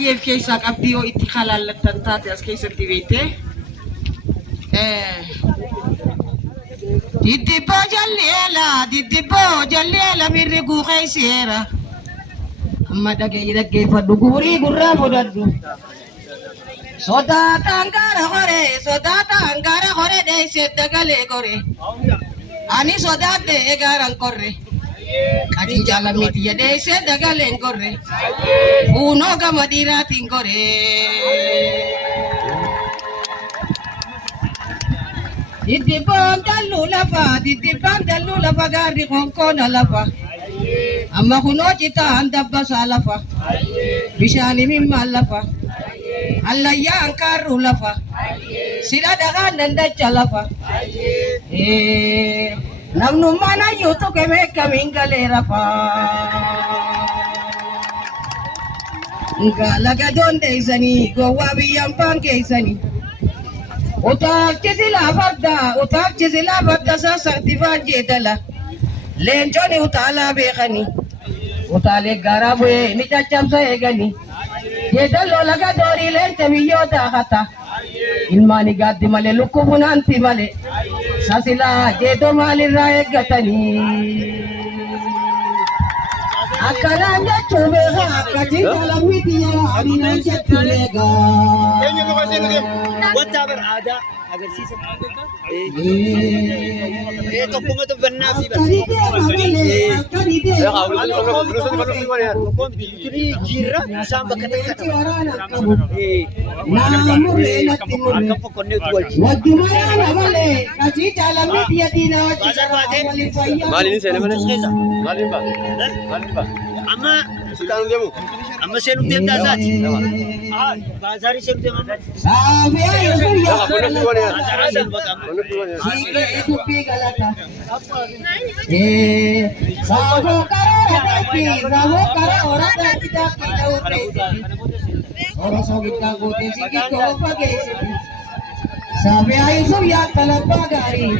Yeef keessaa qabdii yoo itti halaallattan taate as keessatti beekte. Diddiboo jalleela mirri guuqeesseera. Amma dhaggeeffadhu guurii gurraa fudhadhu. Sodaataan gara horee dheessee dagalee koree. Ani sodaadhee gaaran korre. Kati jaalamiti yadeesse dagaleen korre. Uunoo gama dhiiraatiin korre. Diddibboon dalluu lafa gaarri konkoona lafa. Amma kunoo citaan dabbasaa lafa. Bishaan himimmaan lafa. Allayyaan kaarruu lafa. Sida dhagaan dandacha lafa. Namnummaan hayyuu tuqe beekamiin galee rafaa. Gaalaga doondeessanii gowwaa biyyaan paankeessanii. Utaalchisi laafadda sassartifaan jeedala. Leenconni utaalaa beekanii. Utaalee garaa bu'ee ni caccabsa eeganii. Jeedaloo laga doorii leenca biyyoota hata. Ilmaani gaaddi malee lukkuu funaanti malee. Sasilaa jeedoo maalirraa eeggatanii. Akkanaan jechuun beekaa akka jiidhalamiti yeroo arinaan jechuun eegaa. agarsiisa. Tokkumatu bannaa fi jirra isaan bakka ta'e amma seenuuf deemtaa isaati. Baazaarii seenuuf deemamu. Sabe ay suya talapagari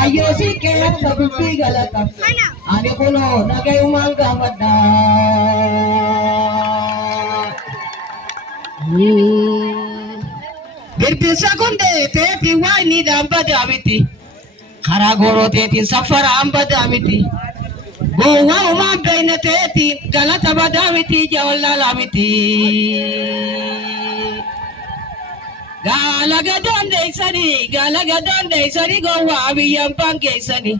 ayo si ke sabuti galata ani kono nagay umalga madda birbi sakunde teti wani damba damiti karagoro teti safara amba damiti gowa uma baina teti galata badamiti jawalla lamiti Galaga donde sani go wabiyan pange sani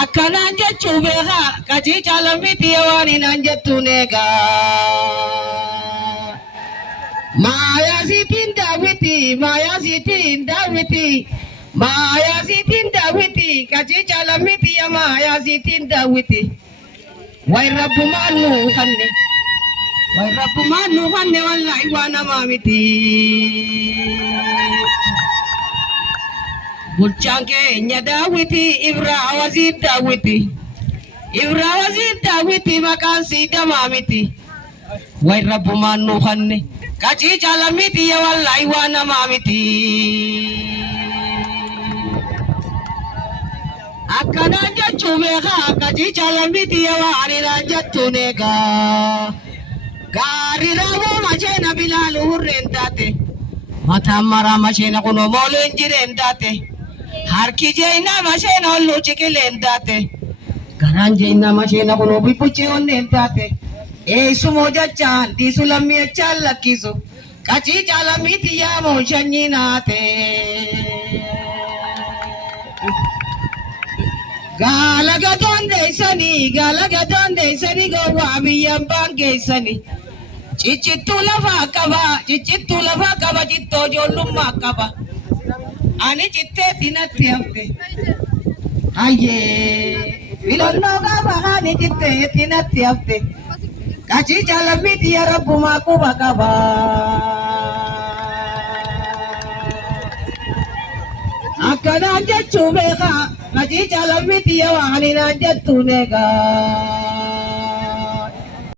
akanan jechu beha kaji chalamiti wani nanjetunega Maya sitin Dawiti kaji chalamiti ya Maya sitin Dawiti Wai Rabbu manu hanne wallahi wana mamiti Bulchanke nya Dawiti Ibra wazir Dawiti makansi damamiti Wai Rabbu manu hanne kachi chalamiti ya wallahi wana mamiti Akkana jechumeha kachi chalamiti ya wani ranjatunega Gari rawo machena bilalu hurrentate Matamara machena kuno molo injirentate Harki jaina machena ollu chikilendate Garan jaina machena kuno bipuchi onnentate Sumo jachan disu lammi echan lakkisu Kachi chalamiti yamo shanyinate Galaga donde sani go wabiyan bange sani Chichitu lafa kaba chitto jollumma kaba Ani chitte tinatti hafte Aye Filonno kaba ani chitte tinatti hafte Kachi chalamiti ya Rabbu makuba kaba Akkana jechu beeka kachi chalamiti ya wani nanjettunega